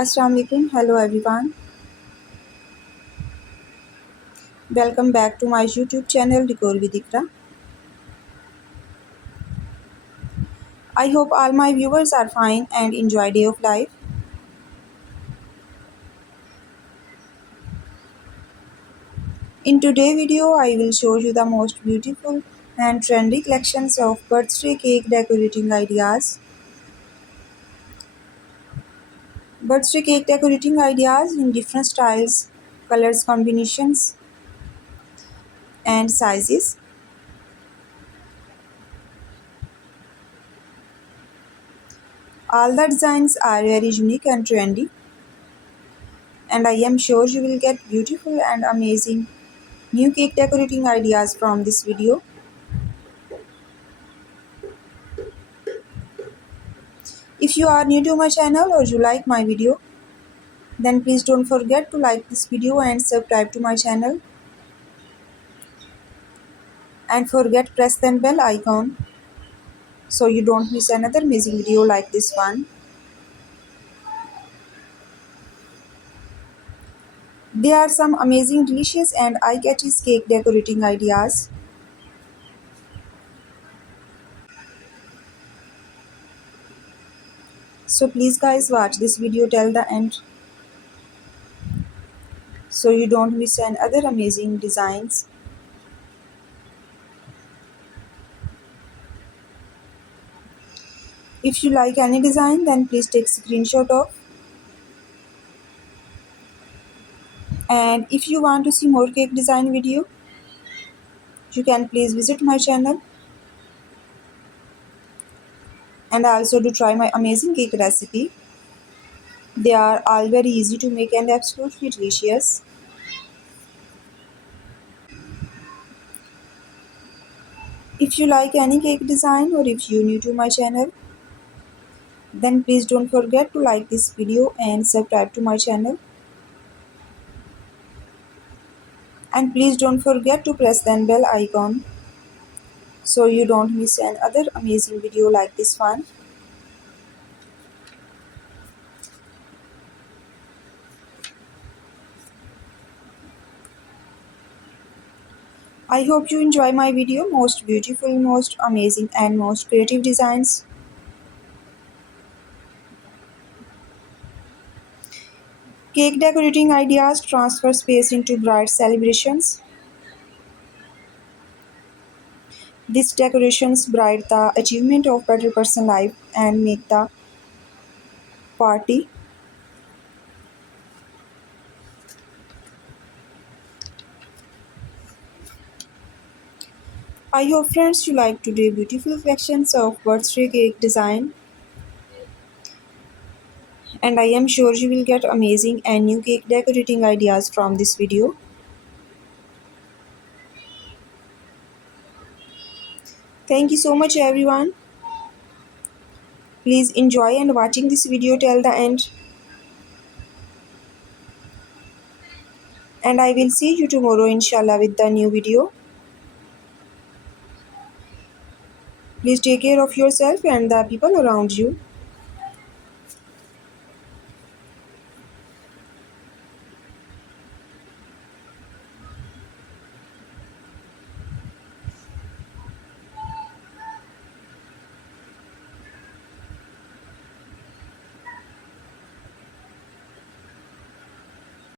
Assalamu alaikum. Hello everyone. Welcome back to my YouTube channel Decor with Iqra. I hope all my viewers are fine and enjoy day of life. In today's video, I will show you the most beautiful and trendy collections of birthday cake decorating ideas. Birthday cake decorating ideas in different styles, colors combinations and sizes. All the designs are very unique and trendy, and I am sure you will get beautiful and amazing new cake decorating ideas from this video. If you are new to my channel or you like my video, then please don't forget to like this video and subscribe to my channel, and forget press the bell icon so you don't miss another amazing video like this one. There are some amazing, delicious and eye-catchy cake decorating ideas. So please guys, watch this video till the end so you don't miss another amazing designs. If you like any design, then please take screenshot of. And if you want to see more cake design video, you can please visit my channel and also to try my amazing cake recipe. They are all very easy to make and absolutely delicious. If you like any cake design or if you are new to my channel, then please don't forget to like this video and subscribe to my channel. And please don't forget to press the bell icon so you don't miss another amazing video like this one. I hope you enjoy my video. Most beautiful, most amazing and most creative designs. Cake decorating ideas transfer space into bright celebrations. These decorations bright the achievement of better person life and make the party. I hope friends you like today beautiful collections of birthday cake design, and I am sure you will get amazing and new cake decorating ideas from this video. Thank you so much everyone. Please enjoy and watching this video till the end. And I will see you tomorrow inshallah with the new video. Please take care of yourself and the people around you.